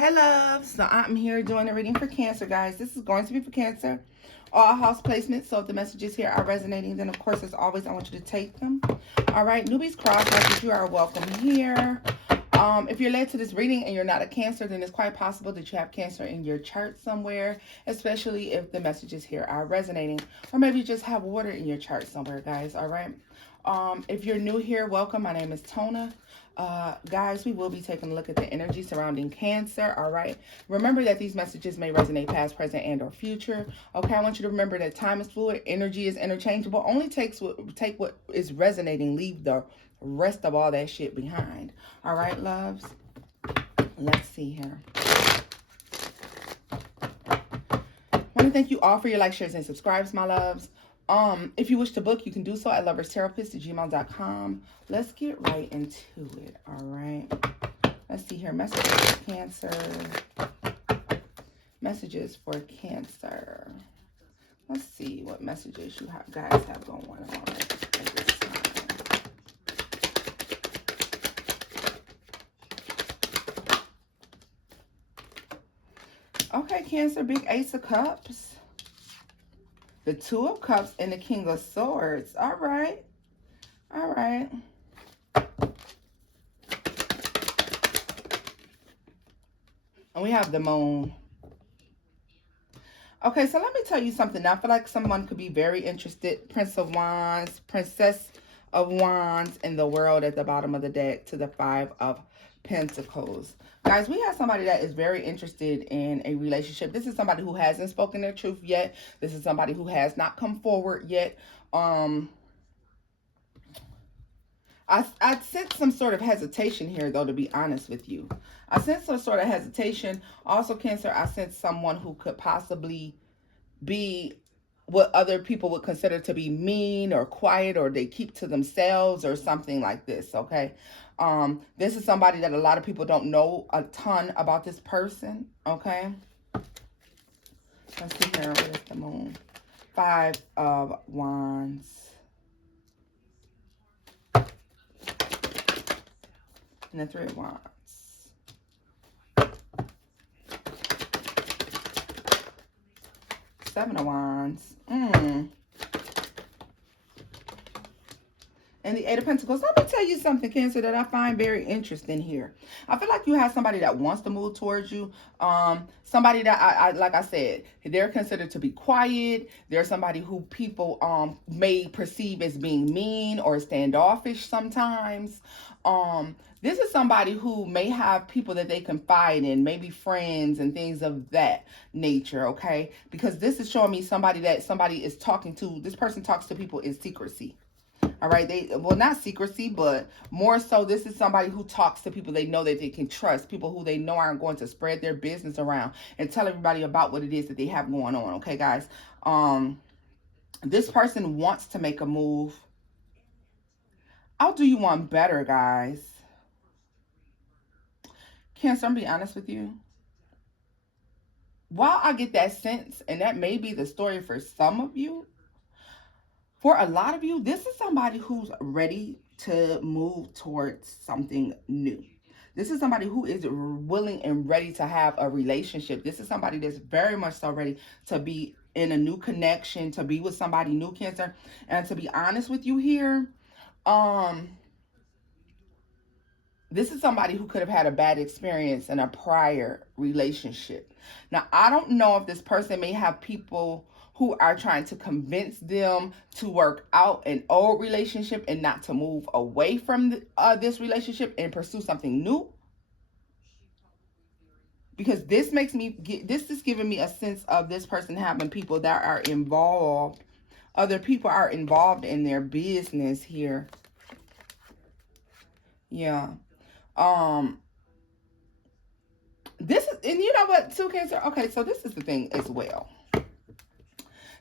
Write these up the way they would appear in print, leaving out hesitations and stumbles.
Hey loves, so I'm here doing a reading for Cancer, guys. This is going to be for Cancer, all house placements. So if the messages here are resonating, then of course, as always, I want you to take them. All right, newbies, crossovers, you are welcome here. If you're led to this reading and you're not a Cancer, then it's quite possible that you have Cancer in your chart somewhere, especially if the messages here are resonating, or maybe you just have water in your chart somewhere, guys. All right. If you're new here, welcome. My name is Tona. Guys, we will be taking a look at the energy surrounding Cancer. All right. Remember that these messages may resonate past, present, and or future. Okay. I want you to remember that time is fluid. Energy is interchangeable. Only take what is resonating. Leave the rest of all that shit behind. All right, loves. Let's see here. I want to thank you all for your likes, shares, and subscribes, my loves. If you wish to book, you can do so at loverstherapist@gmail.com. Let's get right into it. All right. Let's see here. Messages for Cancer. Messages for Cancer. Let's see what messages you guys have going on at this time. Okay, Cancer, big Ace of Cups. The Two of Cups and the King of Swords. All right. All right. And we have the Moon. Okay, so let me tell you something. I feel like someone could be very interested. Prince of Wands, Princess of Wands in the World at the bottom of the deck to the Five of Pentacles. Guys, we have somebody that is very interested in a relationship. This is somebody who hasn't spoken their truth yet. This is somebody who has not come forward yet. I sense some sort of hesitation here, though, to be honest with you. I sense some sort of hesitation. Also, Cancer, I sense someone who could possibly be what other people would consider to be mean or quiet, or they keep to themselves or something like this, okay? This is somebody that a lot of people don't know a ton about this person, okay? Let's see here. What is the Moon? Five of Wands. And the Three of Wands. Seven of Wands. And the Eight of Pentacles. Let me tell you something, Cancer, that I find very interesting here. I feel like you have somebody that wants to move towards you. Somebody that, I like I said, they're considered to be quiet. They're somebody who people may perceive as being mean or standoffish sometimes. This is somebody who may have people that they confide in, maybe friends and things of that nature, okay? Because this is showing me somebody that somebody is talking to. This person talks to people in secrecy. All right, well, not secrecy, but more so, this is somebody who talks to people they know that they can trust, people who they know aren't going to spread their business around and tell everybody about what it is that they have going on, okay, guys? This person wants to make a move. I'll do you one better, guys. Cancer, I'm going to be honest with you. While I get that sense, and that may be the story for some of you, for a lot of you, this is somebody who's ready to move towards something new. This is somebody who is willing and ready to have a relationship. This is somebody that's very much so ready to be in a new connection, to be with somebody new, Cancer. And to be honest with you here, this is somebody who could have had a bad experience in a prior relationship. Now, I don't know if this person may have people who are trying to convince them to work out an old relationship and not to move away from this relationship and pursue something new. Because this makes me this is giving me a sense of this person having people that are involved. Other people are involved in their business here. Yeah. This is, and you know what, too, Cancer? Okay, so this is the thing as well.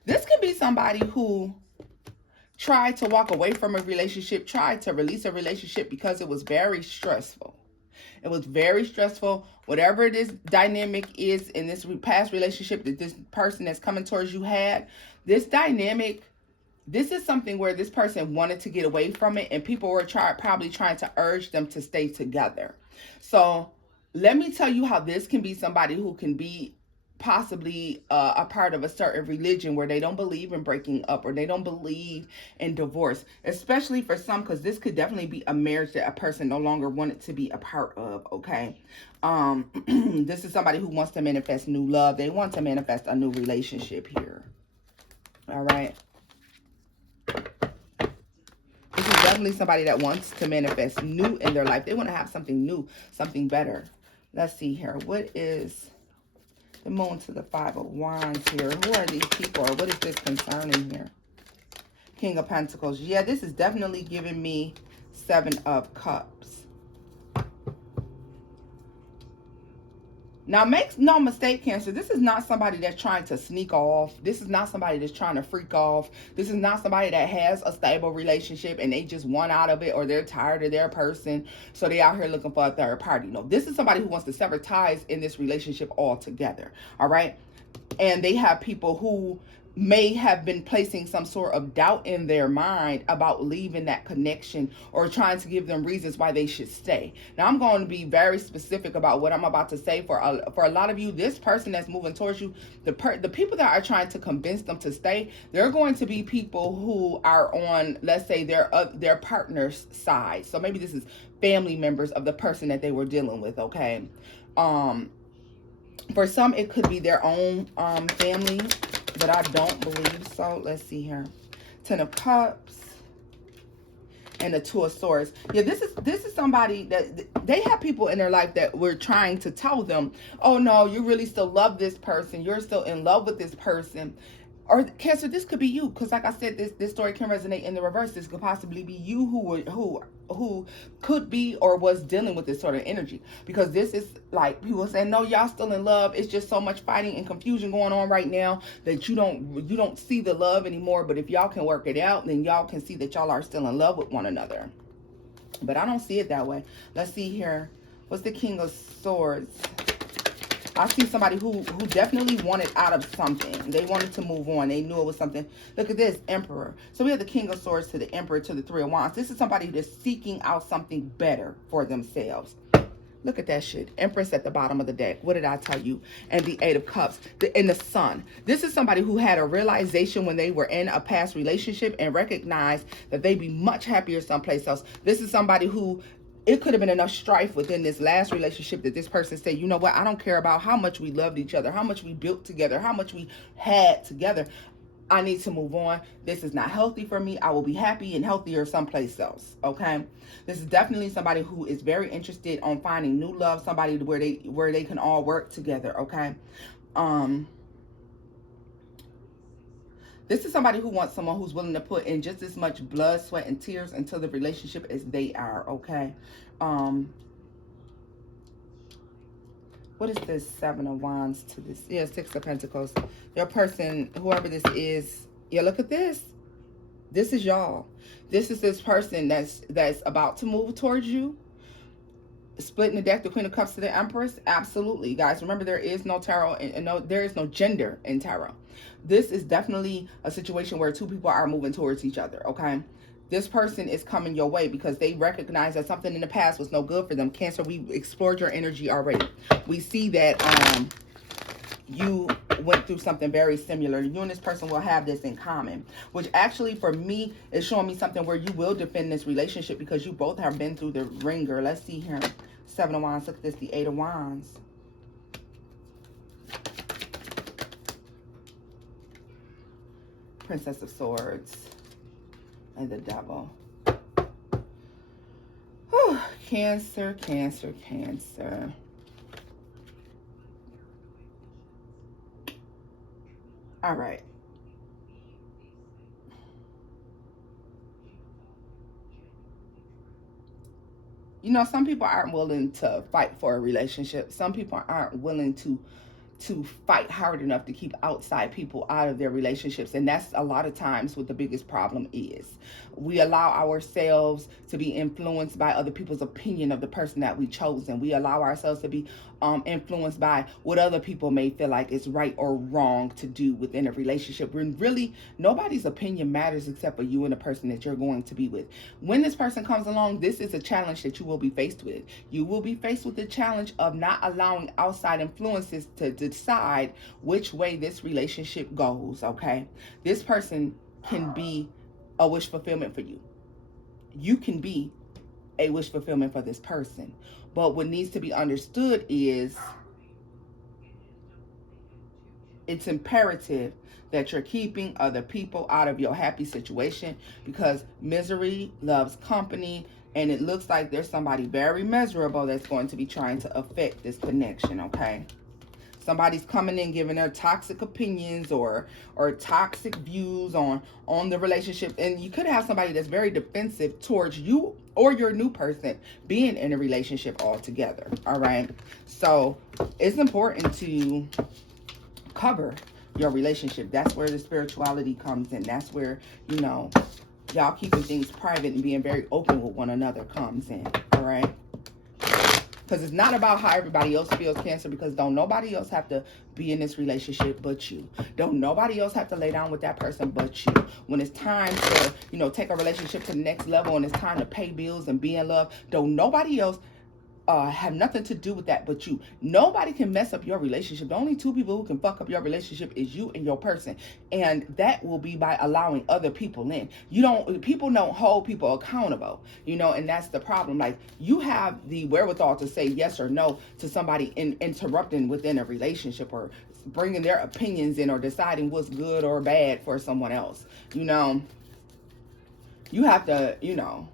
This could be somebody who tried to walk away from a relationship, tried to release a relationship because it was very stressful. It was very stressful. Whatever this dynamic is in this past relationship that this person that's coming towards you had, this dynamic, this is something where this person wanted to get away from it and people were probably trying to urge them to stay together. So Let me tell you how this can be somebody who can be possibly a part of a certain religion where they don't believe in breaking up or they don't believe in divorce, especially for some, because this could definitely be a marriage that a person no longer wanted to be a part of. Okay. This is somebody who wants to manifest new love. They want to manifest a new relationship here. All right. This is definitely somebody that wants to manifest new in their life. They want to have something new, something better. Let's see here. What is the moon to the Five of Wands here? Who are these people, or what is this concerning here? King of Pentacles. Yeah, this is definitely giving me Seven of Cups. Now, make no mistake, Cancer, this is not somebody that's trying to sneak off. This is not somebody that's trying to freak off. This is not somebody that has a stable relationship and they just want out of it, or they're tired of their person, so they out here looking for a third party. No, this is somebody who wants to sever ties in this relationship altogether, all right? And they have people who may have been placing some sort of doubt in their mind about leaving that connection, or trying to give them reasons why they should stay. Now, I'm going to be very specific about what I'm about to say. For a lot of you, this person that's moving towards you, the people that are trying to convince them to stay, they're going to be people who are on, let's say, their partner's side. So maybe this is family members of the person that they were dealing with. Okay. For some, it could be their own family, but I don't believe so. Let's see here. Ten of Cups and the Two of Swords. Yeah, this is somebody that they have people in their life that were trying to tell them, oh no, you really still love this person. You're still in love with this person. Or Cancer, this could be you, because like I said, this story can resonate in the reverse. This could possibly be you who could be or was dealing with this sort of energy, because this is like people saying, no, y'all still in love. It's just so much fighting and confusion going on right now that you don't see the love anymore. But if y'all can work it out, then y'all can see that y'all are still in love with one another. But I don't see it that way. Let's see here. What's the King of Swords? I see somebody who definitely wanted out of something. They wanted to move on. They knew it was something. Look at this, Emperor. So we have the King of Swords to the Emperor to the Three of Wands. This is somebody that's seeking out something better for themselves. Look at that shit. Empress at the bottom of the deck. What did I tell you? And the Eight of Cups. And the Sun. This is somebody who had a realization when they were in a past relationship and recognized that they'd be much happier someplace else. This is somebody who, it could have been enough strife within this last relationship that this person said, you know what, I don't care about how much we loved each other, how much we built together, how much we had together. I need to move on. This is not healthy for me. I will be happy and healthier someplace else. Okay. This is definitely somebody who is very interested on finding new love, somebody where they can all work together. Okay. This is somebody who wants someone who's willing to put in just as much blood, sweat, and tears into the relationship as they are. Okay. What is this Seven of Wands to this? Yeah, Six of Pentacles. Your person, whoever this is, yeah, look at this. This is y'all. This is this person that's about to move towards you. Splitting the deck, the Queen of Cups to the Empress. Absolutely, guys. Remember, there is no tarot, and there is no gender in tarot. This is definitely a situation where two people are moving towards each other. Okay. This person is coming your way because they recognize that something in the past was no good for them. Cancer, we explored your energy already. We see that you went through something very similar. You and this person will have this in common, which actually for me is showing me something where you will defend this relationship because you both have been through the ringer. Let's see here. Seven of Wands. Look at this. The Eight of Wands. Princess of Swords. And the Devil. Whew. Cancer, Cancer, Cancer. All right. You know, some people aren't willing to fight for a relationship. Some people aren't willing to to fight hard enough to keep outside people out of their relationships. And that's a lot of times what the biggest problem is. We allow ourselves to be influenced by other people's opinion of the person that we chosen. We allow ourselves to be influenced by what other people may feel like is right or wrong to do within a relationship. When really nobody's opinion matters except for you and the person that you're going to be with. When this person comes along, this is a challenge that you will be faced with. You will be faced with the challenge of not allowing outside influences to decide which way this relationship goes, okay? This person can be a wish fulfillment for you. You can be a wish fulfillment for this person. But what needs to be understood is it's imperative that you're keeping other people out of your happy situation, because misery loves company, and it looks like there's somebody very miserable that's going to be trying to affect this connection, okay? Somebody's coming in giving their toxic opinions or toxic views on the relationship. And you could have somebody that's very defensive towards you or your new person being in a relationship altogether. All right. So it's important to cover your relationship. That's where the spirituality comes in. That's where, you know, y'all keeping things private and being very open with one another comes in. All right. Because it's not about how everybody else feels, Cancer, because don't nobody else have to be in this relationship but you. Don't nobody else have to lay down with that person but you. When it's time to, you know, take a relationship to the next level and it's time to pay bills and be in love, don't nobody else have nothing to do with that but you. Nobody can mess up your relationship. The only two people who can fuck up your relationship is you and your person, and that will be by allowing other people in. People don't hold people accountable, you know, and that's the problem. Like, you have the wherewithal to say yes or no to somebody interrupting within a relationship, or bringing their opinions in, or deciding what's good or bad for someone else. You know, you have to, you know,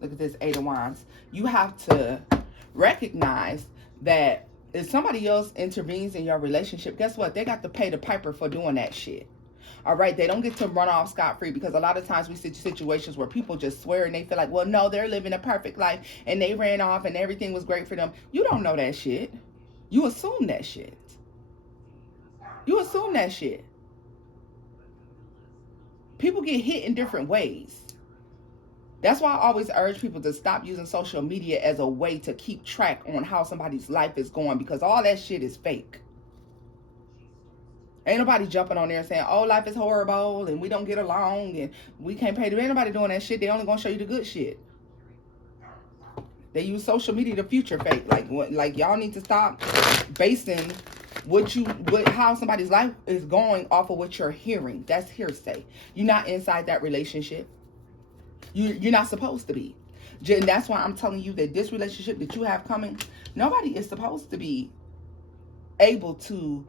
look at this 8 of Wands. You have to recognize that if somebody else intervenes in your relationship, guess what? They got to pay the piper for doing that shit. All right? They don't get to run off scot-free, because a lot of times we see situations where people just swear and they feel like, well, no, they're living a perfect life and they ran off and everything was great for them. You don't know that shit. You assume that shit. You assume that shit. People get hit in different ways. That's why I always urge people to stop using social media as a way to keep track on how somebody's life is going, because all that shit is fake. Ain't nobody jumping on there saying, oh, life is horrible and we don't get along and we can't pay. Ain't nobody doing that shit. They only gonna show you the good shit. They use social media to future fake. Like y'all need to stop basing how somebody's life is going off of what you're hearing. That's hearsay. You're not inside that relationship. You're not supposed to be. And that's why I'm telling you that this relationship that you have coming, nobody is supposed to be able to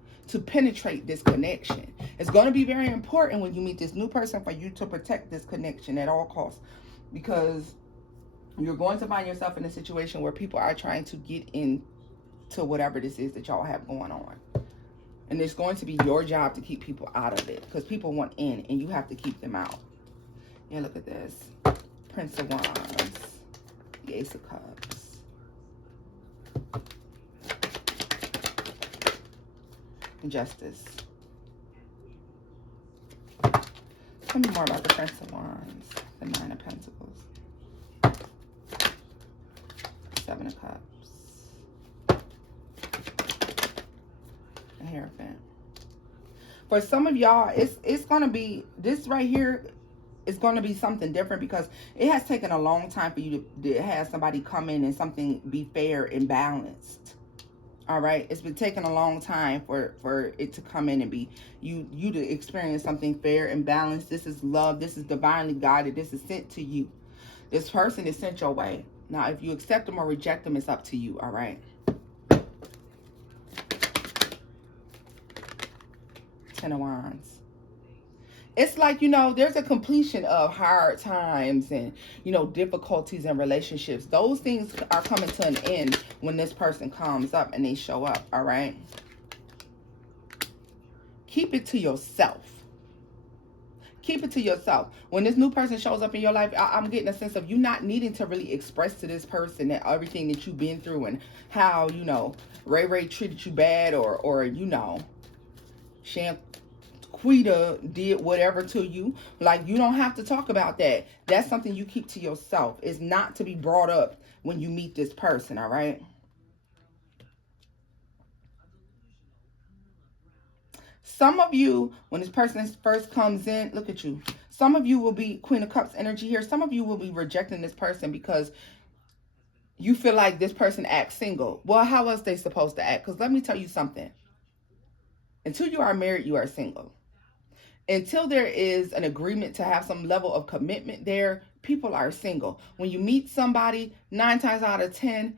penetrate this connection. It's going to be very important when you meet this new person for you to protect this connection at all costs, because you're going to find yourself in a situation where people are trying to get into whatever this is that y'all have going on. And it's going to be your job to keep people out of it, because people want in and you have to keep them out. Yeah, look at this. Prince of Wands. The Ace of Cups. Justice. Tell me more about the Prince of Wands. The Nine of Pentacles. 7 of Cups. The Hierophant. For some of y'all, it's going to be, this right here, it's going to be something different, because it has taken a long time for you to have somebody come in and something be fair and balanced. All right, it's been taking a long time for it to come in and be you to experience something fair and balanced. This is love. This is divinely guided. This is sent to you. This person is sent your way. Now, if you accept them or reject them, it's up to you. All right. 10 of Wands. It's like, you know, there's a completion of hard times and, you know, difficulties in relationships. Those things are coming to an end when this person comes up and they show up, all right? Keep it to yourself. Keep it to yourself. When this new person shows up in your life, I'm getting a sense of you not needing to really express to this person that everything that you've been through and how, you know, Ray treated you bad, or you know, Shanquita did whatever to you. Like, you don't have to talk about that. That's something you keep to yourself. It's not to be brought up when you meet this person, all right? Some of you, when this person first comes in, look at you. Some of you will be Queen of Cups energy here. Some of you will be rejecting this person because you feel like this person acts single. Well, how else they supposed to act? Because let me tell you something. Until you are married, you are single. Until there is an agreement to have some level of commitment there, people are single. When you meet somebody, 9 times out of 10,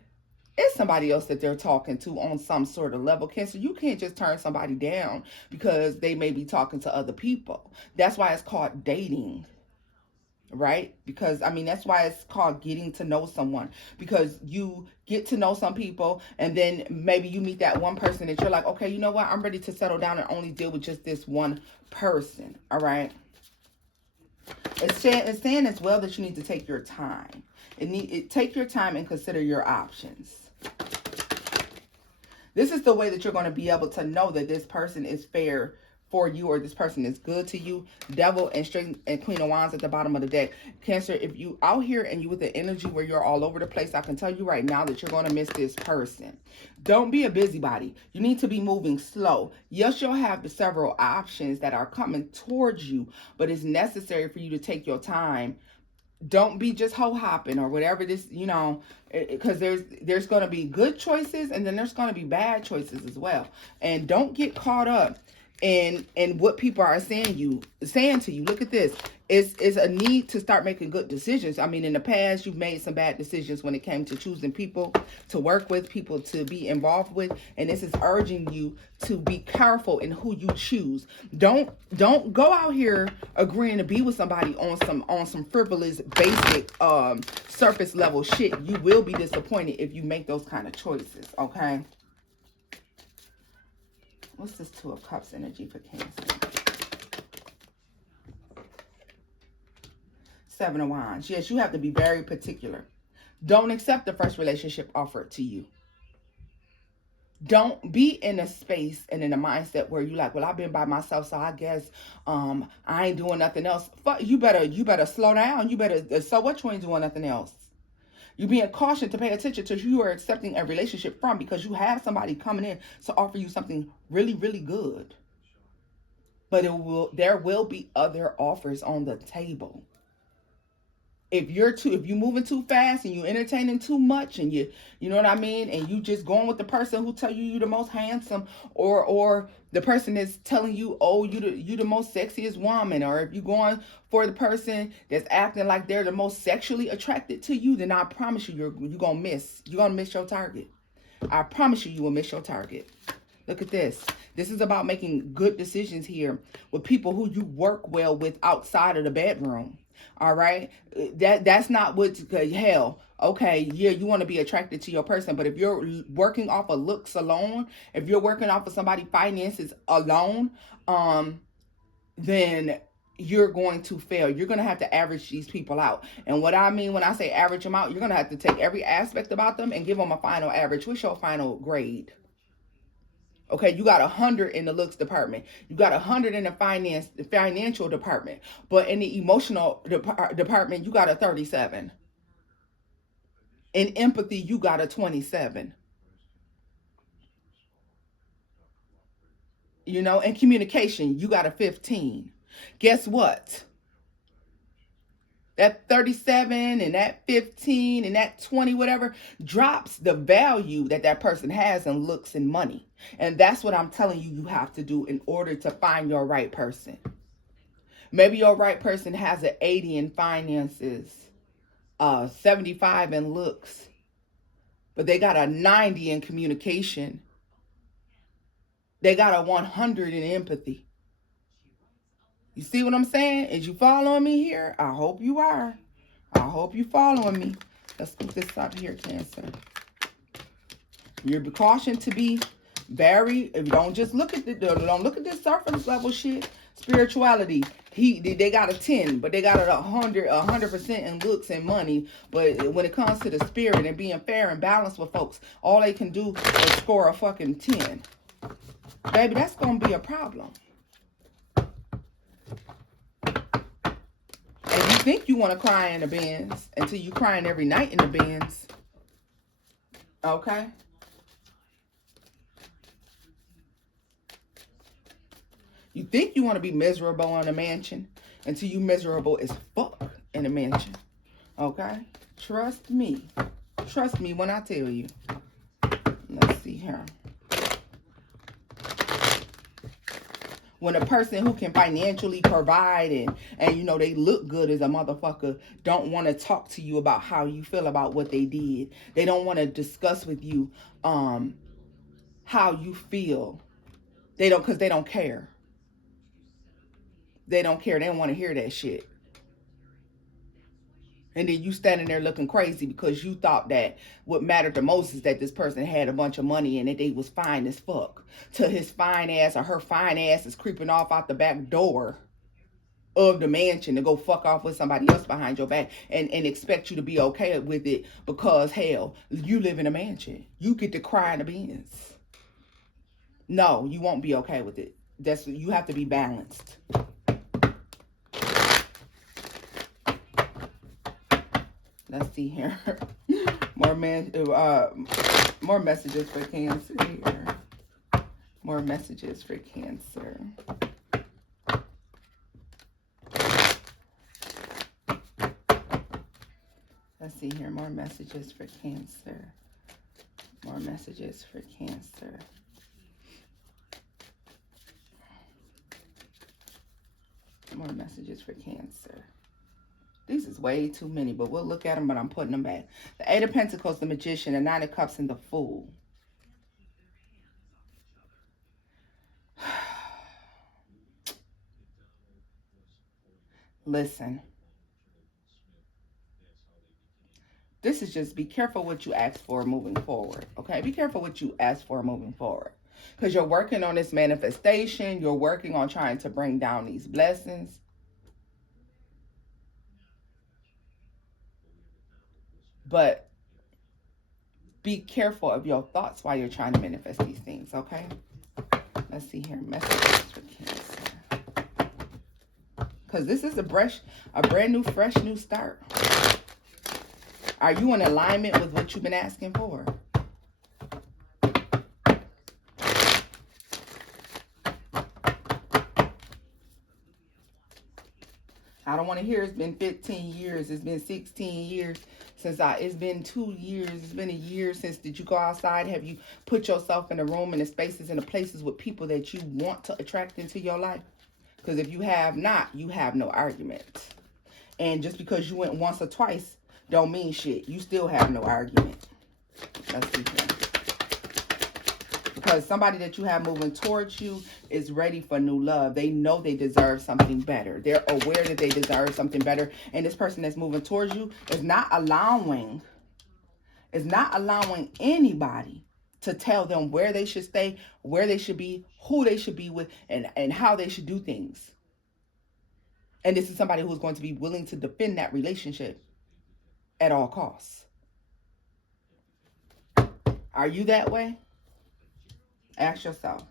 it's somebody else that they're talking to on some sort of level. Cancer, you can't just turn somebody down because they may be talking to other people. That's why it's called dating, right? Because, I mean, that's why it's called getting to know someone. Because you get to know some people, and then maybe you meet that one person that you're like, okay, you know what? I'm ready to settle down and only deal with just this one person, all right? It's saying as well that you need to take your time. Take your time and consider your options. This is the way that you're going to be able to know that this person is fair for you, or this person is good to you. Devil and Strength and Queen of Wands at the bottom of the deck. Cancer, if you out here and you with the energy where you're all over the place, I can tell you right now that you're going to miss this person. Don't be a busybody. You need to be moving slow. Yes, you'll have several options that are coming towards you, but it's necessary for you to take your time. Don't be just ho-hopping or whatever this, you know, because there's going to be good choices, and then there's going to be bad choices as well. And don't get caught up in what people are saying to you. Look at this. It's a need to start making good decisions. I mean, in the past, you've made some bad decisions when it came to choosing people to work with, people to be involved with, and this is urging you to be careful in who you choose. Don't go out here agreeing to be with somebody on some frivolous, basic, surface level shit. You will be disappointed if you make those kind of choices, okay? What's this Two of Cups energy for Cancer? Seven of Wands. Yes, you have to be very particular. Don't accept the first relationship offered to you. Don't be in a space and in a mindset where you like, well, I've been by myself, so I guess I ain't doing nothing else. You better slow down. You better, so what, you ain't doing nothing else? You're being cautioned to pay attention to who you are accepting a relationship from, because you have somebody coming in to offer you something really, really good. But there will be other offers on the table. If you moving too fast and you entertaining too much, and you know what I mean, and you just going with the person who tell you the most handsome, or the person that's telling you, oh, you the most sexiest woman, or if you going for the person that's acting like they're the most sexually attracted to you, then I promise you, you're gonna miss your target. I promise you will miss your target. Look at this. This is about making good decisions here with people who you work well with outside of the bedroom. All right, that's not what, hell, okay, yeah, you want to be attracted to your person, but if you're working off of looks alone, if you're working off of somebody's finances alone, then you're going to fail. You're going to have to average these people out. And what I mean when I say average them out, you're going to have to take every aspect about them and give them a final average. What's your final grade? Okay, you got 100 in the looks department. You got 100 in the financial department. But in the emotional department, you got a 37. In empathy, you got a 27. You know, in communication, you got a 15. Guess what? That 37 and that 15 and that 20, whatever, drops the value that person has in looks and money. And that's what I'm telling you have to do in order to find your right person. Maybe your right person has an 80 in finances, 75 in looks, but they got a 90 in communication. They got a 100 in empathy. You see what I'm saying? Is you following me here? I hope you are. I hope you following me. Let's put this up here, Cancer. You're cautioned to be very, don't just look at don't look at this surface level shit. Spirituality. They got a 10, but they got a 100% in looks and money. But when it comes to the spirit and being fair and balanced with folks, all they can do is score a fucking 10. Baby, that's gonna be a problem. And you think you want to cry in the bins until you crying every night in the bins. Okay? You think you want to be miserable in a mansion until you miserable as fuck in a mansion. Okay? Trust me. Trust me when I tell you. Let's see here. When a person who can financially provide and you know, they look good as a motherfucker don't want to talk to you about how you feel about what they did. They don't want to discuss with you how you feel. They don't, because they don't care. They don't care. They don't want to hear that shit. And then you standing there looking crazy because you thought that what mattered the most is that this person had a bunch of money and that they was fine as fuck. Till his fine ass or her fine ass is creeping off out the back door of the mansion to go fuck off with somebody else behind your back and expect you to be okay with it because, hell, you live in a mansion. You get to cry in the bins. No, you won't be okay with it. You have to be balanced. Let's see here. More messages for Cancer here. More messages for Cancer. Let's see here. More messages for Cancer. More messages for Cancer. More messages for Cancer. These is way too many, but we'll look at them, but I'm putting them back. The Eight of Pentacles, the Magician, the Nine of Cups, and the Fool. Listen. This is just be careful what you ask for moving forward, okay? Be careful what you ask for moving forward. Because you're working on this manifestation. You're working on trying to bring down these blessings. But be careful of your thoughts while you're trying to manifest these things, okay? Let's see here. Messages for Cancer. Because this is a brand new, fresh new start. Are you in alignment with what you've been asking for? I don't want to hear it's been 15 years. It's been 16 years since it's been 2 years. It's been a year since did you go outside? Have you put yourself in a room, in the spaces, in the places with people that you want to attract into your life? Because if you have not, you have no argument. And just because you went once or twice don't mean shit. You still have no argument. Let's see here. Because somebody that you have moving towards you is ready for new love. They know they deserve something better. They're aware that they deserve something better. And this person that's moving towards you is not allowing anybody to tell them where they should stay, where they should be, who they should be with, and how they should do things. And this is somebody who's going to be willing to defend that relationship at all costs. Are you that way? Ask yourself.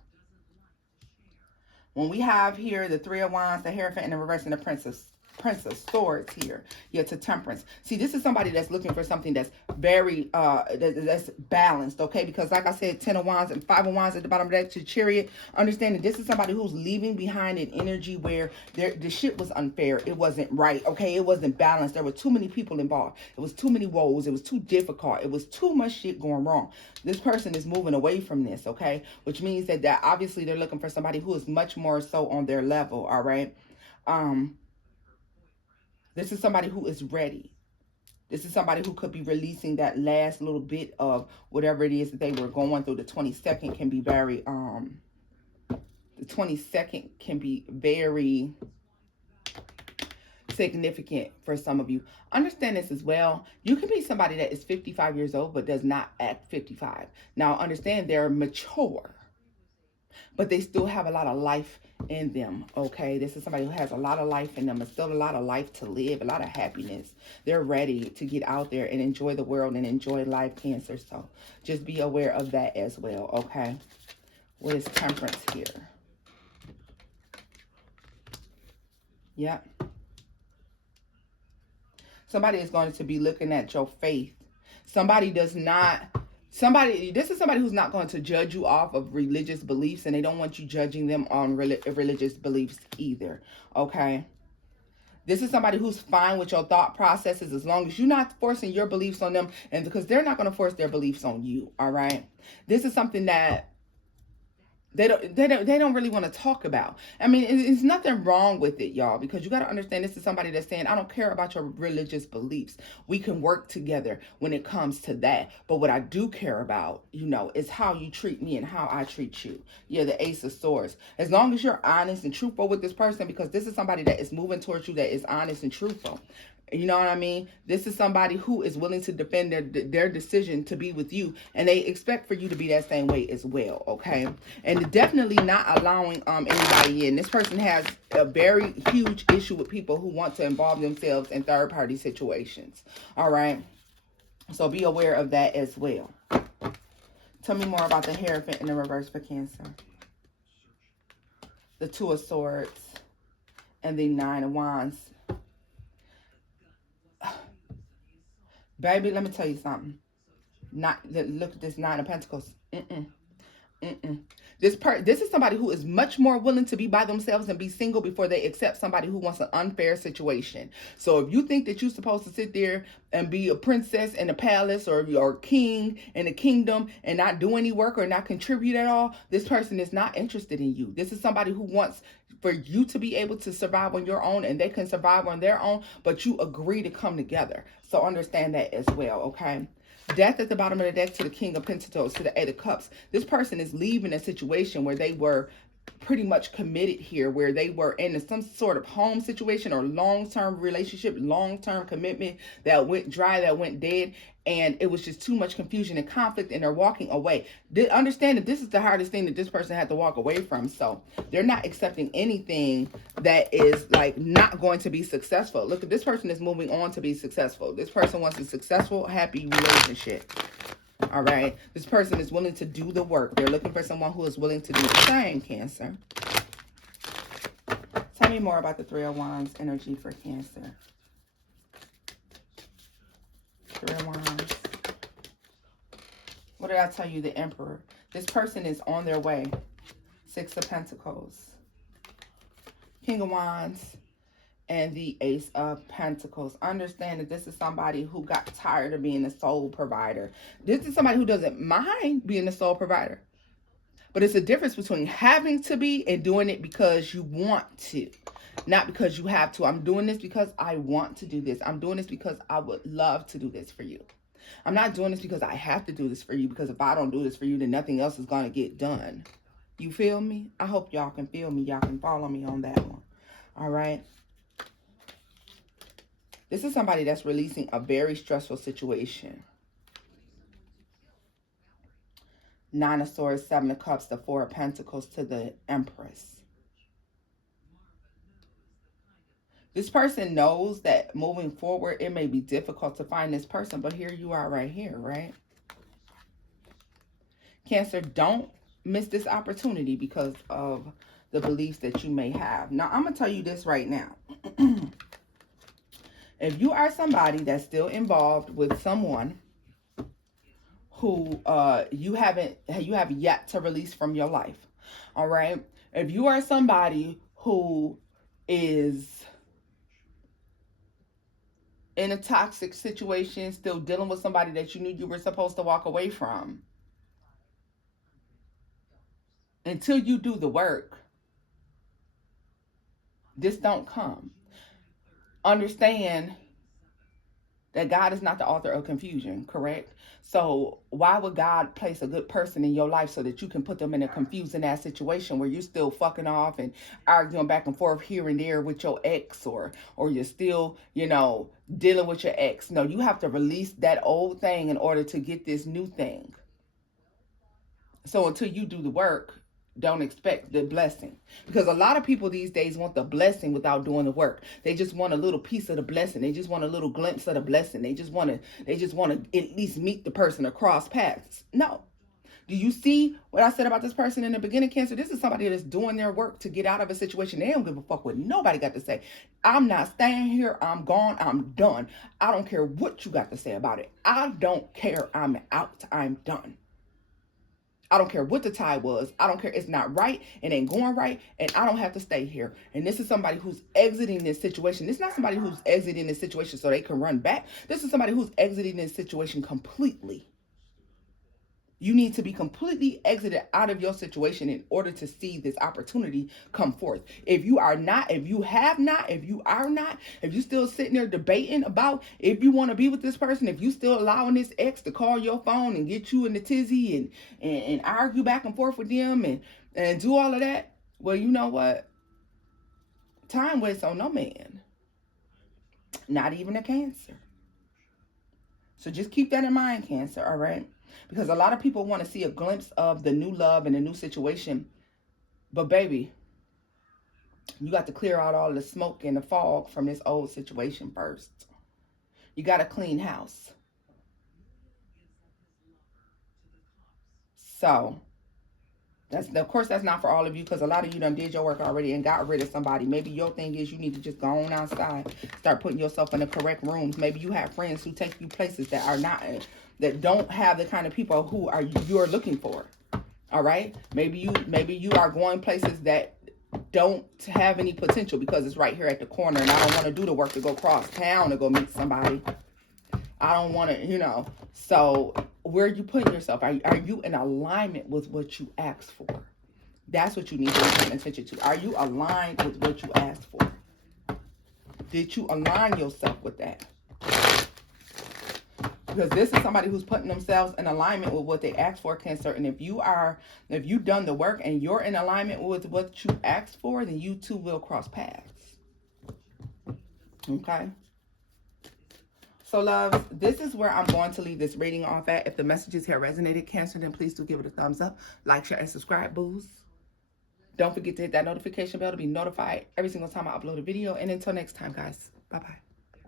When we have here the Three of Wands, the Hierophant, and the reverse, and the Prince of Swords here. Yeah, to Temperance. See, this is somebody that's looking for something that's very, that's balanced, okay? Because like I said, 10 of Wands and 5 of Wands at the bottom of that to Chariot. Understand that this is somebody who's leaving behind an energy where the shit was unfair. It wasn't right, okay? It wasn't balanced. There were too many people involved. It was too many woes. It was too difficult. It was too much shit going wrong. This person is moving away from this, okay? Which means that obviously they're looking for somebody who is much more so on their level, all right? This is somebody who is ready. This is somebody who could be releasing that last little bit of whatever it is that they were going through. The 22nd can be very, significant for some of you. Understand this as well. You can be somebody that is 55 years old but does not act 55. Now, understand they're mature. but they still have a lot of life in them. Okay, this is somebody who has a lot of life in them, and still a lot of life to live, a lot of happiness. They're ready to get out there and enjoy the world and enjoy life, Cancer. So just be aware of that as well. Okay, what is Temperance here? Yep. Somebody is going to be looking at your faith. Somebody does not, this is somebody who's not going to judge you off of religious beliefs, and they don't want you judging them on religious beliefs either. Okay. This is somebody who's fine with your thought processes as long as you're not forcing your beliefs on them, and because they're not going to force their beliefs on you. All right. This is something that they don't really want to talk about. I mean, it's nothing wrong with it, y'all, because you got to understand, this is somebody that's saying, I don't care about your religious beliefs. We can work together when it comes to that. But what I do care about, is how you treat me and how I treat you. Yeah, the Ace of Swords. As long as you're honest and truthful with this person, because this is somebody that is moving towards you that is honest and truthful. You know what I mean? This is somebody who is willing to defend their decision to be with you, and they expect for you to be that same way as well, okay? And definitely not allowing anybody in. This person has a very huge issue with people who want to involve themselves in third-party situations, all right? So be aware of that as well. Tell me more about the Hierophant in the reverse for Cancer. The Two of Swords and the Nine of Wands. Baby, let me tell you something. Look at this Nine of Pentacles. This is somebody who is much more willing to be by themselves and be single before they accept somebody who wants an unfair situation. So if you think that you're supposed to sit there and be a princess in a palace, or you're a king in a kingdom and not do any work or not contribute at all, this person is not interested in you. This is somebody who wants for you to be able to survive on your own, and they can survive on their own, but you agree to come together. So understand that as well, okay? Death at the bottom of the deck to the King of Pentacles, to the Eight of Cups. This person is leaving a situation where they were pretty much committed here, where they were in some sort of home situation or long-term relationship, long-term commitment that went dry, that went dead, and it was just too much confusion and conflict, and they're walking away. Understand that this is the hardest thing that this person had to walk away from, so they're not accepting anything that is like not going to be successful. Look, this person is moving on to be successful. This person wants a successful, happy relationship. All right. This person is willing to do the work. They're looking for someone who is willing to do the same, Cancer. Tell me more about the Three of Wands energy for Cancer. Three of Wands. What did I tell you? The Emperor. This person is on their way. Six of Pentacles. King of Wands. And the Ace of Pentacles. Understand that this is somebody who got tired of being the sole provider. This is somebody who doesn't mind being the sole provider. But it's a difference between having to be and doing it because you want to. Not because you have to. I'm doing this because I want to do this. I'm doing this because I would love to do this for you. I'm not doing this because I have to do this for you, because if I don't do this for you, then nothing else is going to get done. You feel me? I hope y'all can feel me. Y'all can follow me on that one. All right. This is somebody that's releasing a very stressful situation. Nine of Swords, Seven of Cups, the Four of Pentacles to the Empress. This person knows that moving forward, it may be difficult to find this person, but here you are right here, right? Cancer, don't miss this opportunity because of the beliefs that you may have. Now, I'm going to tell you this right now. If you are somebody that's still involved with someone who you have yet to release from your life, all right? If you are somebody who is in a toxic situation, still dealing with somebody that you knew you were supposed to walk away from, until you do the work, this don't come. Understand that God is not the author of confusion, correct? So why would God place a good person in your life so that you can put them in a confusing ass situation where you're still fucking off and arguing back and forth here and there with your ex, or you're still, dealing with your ex? No, you have to release that old thing in order to get this new thing. So until you do the work, Don't expect the blessing, because a lot of people these days want the blessing without doing the work. They just want a little piece of the blessing. They just want a little glimpse of the blessing. They just want to at least meet the person or cross paths. No. Do you see what I said about this person in the beginning, Cancer? This is somebody that's doing their work to get out of a situation. They don't give a fuck what nobody got to say. I'm not staying here. I'm gone. I'm done. I don't care what you got to say about it. I don't care. I'm out. I'm done. I don't care what the tie was. I don't care. It's not right. It ain't going right. And I don't have to stay here. And this is somebody who's exiting this situation. This is not somebody who's exiting this situation so they can run back. This is somebody who's exiting this situation completely. You need to be completely exited out of your situation in order to see this opportunity come forth. If you are not, if you have not, if you are not, if you're still sitting there debating about if you want to be with this person, if you still allowing this ex to call your phone and get you in the tizzy and argue back and forth with them and do all of that, well, you know what? Time waits on no man, not even a Cancer. So just keep that in mind, Cancer, all right? Because a lot of people want to see a glimpse of the new love and the new situation. But baby, you got to clear out all the smoke and the fog from this old situation first. You got to clean house. So, of course, that's not for all of you, because a lot of you done did your work already and got rid of somebody. Maybe your thing is you need to just go on outside, start putting yourself in the correct rooms. Maybe you have friends who take you places that are not, that don't have the kind of people who you're looking for. All right, maybe you are going places that don't have any potential because it's right here at the corner, and I don't want to do the work to go cross town to go meet somebody. I don't want to, So where are you putting yourself? Are you in alignment with what you asked for? That's what you need to pay attention to. Are you aligned with what you asked for? Did you align yourself with that? Because this is somebody who's putting themselves in alignment with what they asked for, Cancer. And if you've done the work and you're in alignment with what you asked for, then you too will cross paths. Okay? So, loves, this is where I'm going to leave this reading off at. If the messages here resonated, Cancer, then please do give it a thumbs up. Like, share, and subscribe, booze. Don't forget to hit that notification bell to be notified every single time I upload a video. And until next time, guys, bye-bye.